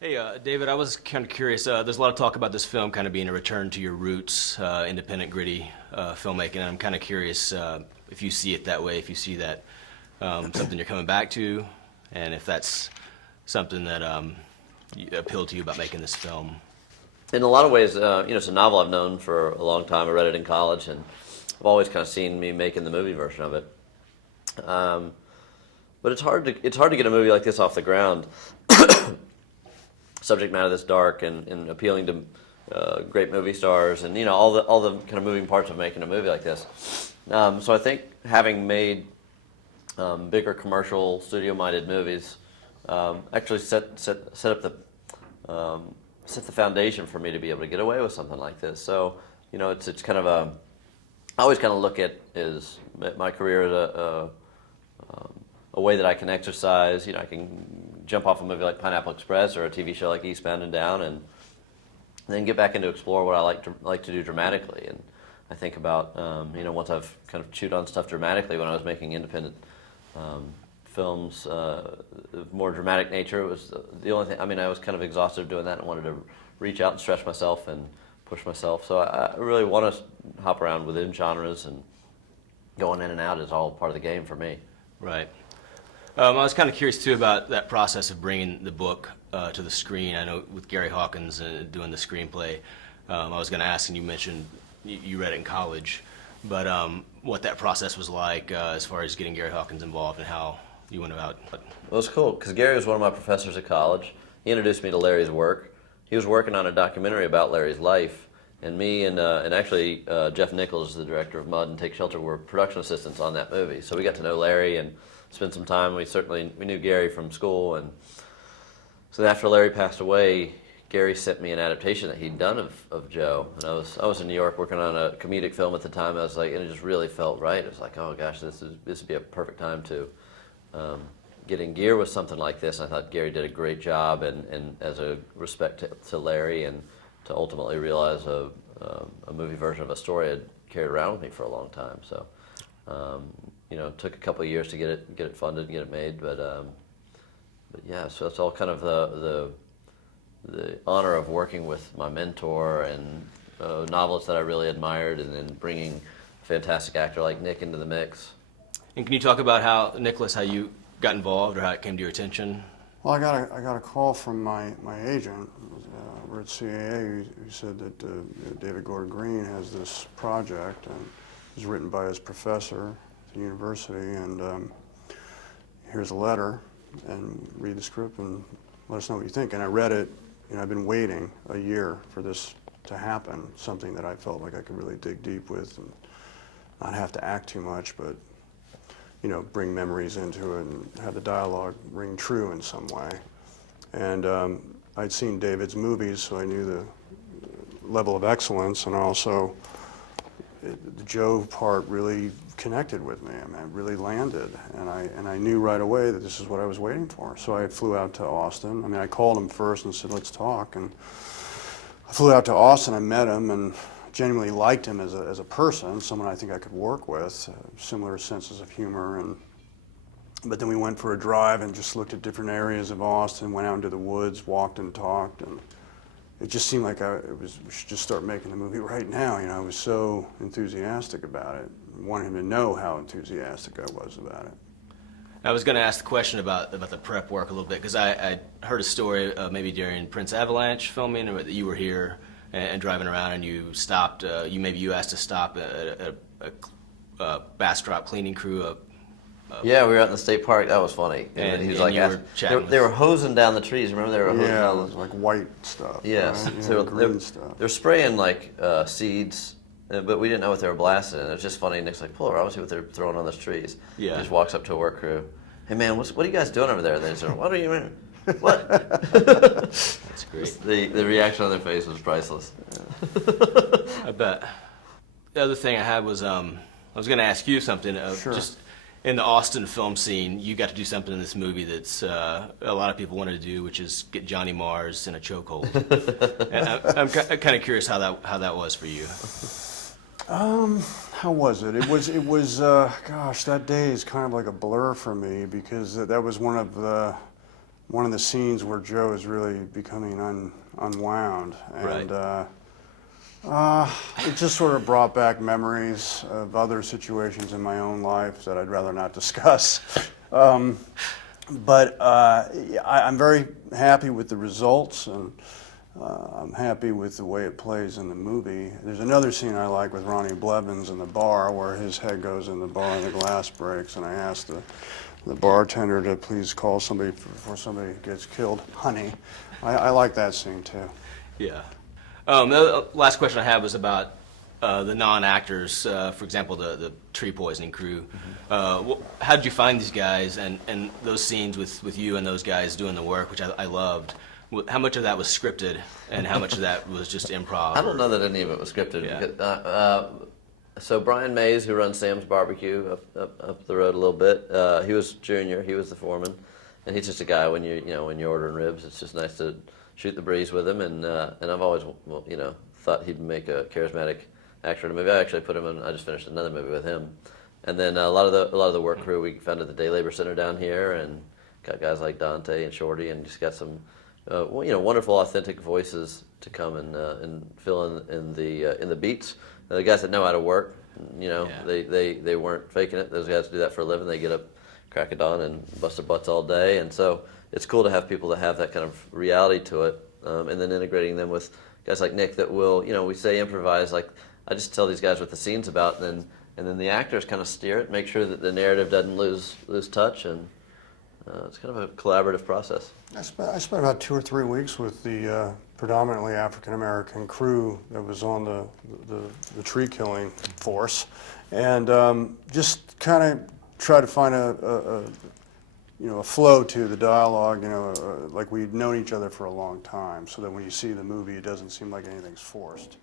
Hey, David, I was kind of curious. There's a lot of talk about this film kind of being a return to your roots, independent, gritty filmmaking. And I'm kind of curious if you see it that way, if you see that something you're coming back to, and if that's something that appealed to you about making this film. In a lot of ways, it's a novel I've known for a long time. I read it in college, and I've always kind of seen me making the movie version of it. But it's hard to get a movie like this off the ground. Subject matter that's dark and appealing to great movie stars, and all the kind of moving parts of making a movie like this. So I think having made bigger commercial studio-minded movies actually set up the set the foundation for me to be able to get away with something like this. So it's kind of I always kind of look at is my career as a way that I can exercise. I can jump off a movie like Pineapple Express or a TV show like Eastbound and Down, and then get back into explore what I like to do dramatically. And I think about once I've kind of chewed on stuff dramatically when I was making independent films of more dramatic nature. It was the only thing. I mean, I was kind of exhausted of doing that and wanted to reach out and stretch myself and push myself. So I really want to hop around within genres, and going in and out is all part of the game for me. Right. I was kind of curious too about that process of bringing the book to the screen. I know with Gary Hawkins doing the screenplay, I was going to ask, and you mentioned you read it in college, but what that process was like as far as getting Gary Hawkins involved and how you went about it. Well, it was cool because Gary was one of my professors at college. He introduced me to Larry's work. He was working on a documentary about Larry's life, and me and actually Jeff Nichols, the director of Mud and Take Shelter, were production assistants on that movie. So we got to know Larry and spent some time. We knew Gary from school, and so after Larry passed away, Gary sent me an adaptation that he'd done of Joe. And I was in New York working on a comedic film at the time. I was like, and it just really felt right. It was like, oh gosh, this would be a perfect time to get in gear with something like this. And I thought Gary did a great job, and as a respect to Larry, and to ultimately realize a movie version of a story I'd carried around with me for a long time. So. It took a couple of years to get it funded and get it made, but yeah, so it's all kind of the honor of working with my mentor and novelists that I really admired, and then bringing a fantastic actor like Nick into the mix. And can you talk about how you got involved or how it came to your attention? Well, I got a call from my agent over at CAA who said that David Gordon Green has this project, and it was written by his professor at the university, and here's a letter, and read the script and let us know what you think. And I read it. I've been waiting a year for this to happen, something that I felt like I could really dig deep with and not have to act too much, but bring memories into it and have the dialogue ring true in some way. And I'd seen David's movies, so I knew the level of excellence, and also the Joe part really connected with me. I mean, it really landed, and I knew right away that this is what I was waiting for. So I flew out to Austin. I mean, I called him first and said, let's talk. And I flew out to Austin. I met him and genuinely liked him as a person, someone I think I could work with, similar senses of humor. But then we went for a drive and just looked at different areas of Austin, went out into the woods, walked and talked, and it just seemed like we should just start making the movie right now. I was so enthusiastic about it. I wanted him to know how enthusiastic I was about it. I was going to ask the question about the prep work a little bit, because I heard a story maybe during Prince Avalanche filming that you were here and driving around, and you stopped. You asked to stop at a Bastrop cleaning crew. Yeah, we were out in the state park. That was funny. And he was like, they were hosing down the trees. Remember, they were hosing down it was like white stuff. Yes, right? so green stuff. They're spraying like seeds, but we didn't know what they were blasting. And it was just funny. Nick's like, pull over, I want to see what they're throwing on those trees. Yeah. He just walks up to a work crew. Hey man, what are you guys doing over there? And they said, what are you doing? What? That's great. The reaction on their face was priceless. I bet. The other thing I had was I was going to ask you something. Sure. Just in the Austin film scene, you got to do something in this movie that's a lot of people wanted to do, which is get Johnny Mars in a chokehold. And I'm kind of curious how that was for you. How was it? It was gosh, that day is kind of like a blur for me, because that was one of the one of the scenes where Joe is really becoming unwound, and it just sort of brought back memories of other situations in my own life that I'd rather not discuss. But I'm very happy with the results, and I'm happy with the way it plays in the movie. There's another scene I like with Ronnie Blevins in the bar where his head goes in the bar and the glass breaks, and I asked the bartender to please call somebody before somebody gets killed. Honey. I like that scene too. Yeah. The last question I have was about the non-actors, for example, the tree poisoning crew. How did you find these guys and those scenes with you and those guys doing the work, which I loved? How much of that was scripted and how much of that was just improv? I don't know that any of it was scripted. Yeah. Because, so Brian Mays, who runs Sam's Barbecue up the road a little bit, he was junior. He was the foreman, and he's just a guy when when you're ordering ribs. It's just nice to shoot the breeze with him, and I've always thought he'd make a charismatic actor in a movie. I actually put him in. I just finished another movie with him, and then a lot of the work crew we found at the Day Labor Center down here, and got guys like Dante and Shorty, and just got some wonderful authentic voices to come and fill in the beats. The guys that know how to work, they weren't faking it. Those guys do that for a living. They get up, crack of dawn, and bust their butts all day. And so it's cool to have people that have that kind of reality to it, and then integrating them with guys like Nick that will, we say improvise. Like I just tell these guys what the scene's about, and then the actors kind of steer it, make sure that the narrative doesn't lose touch, and it's kind of a collaborative process. I spent about 2 or 3 weeks with the predominantly African American crew that was on the tree killing force, and just kind of try to find a flow to the dialogue, like we'd known each other for a long time, so that when you see the movie, it doesn't seem like anything's forced.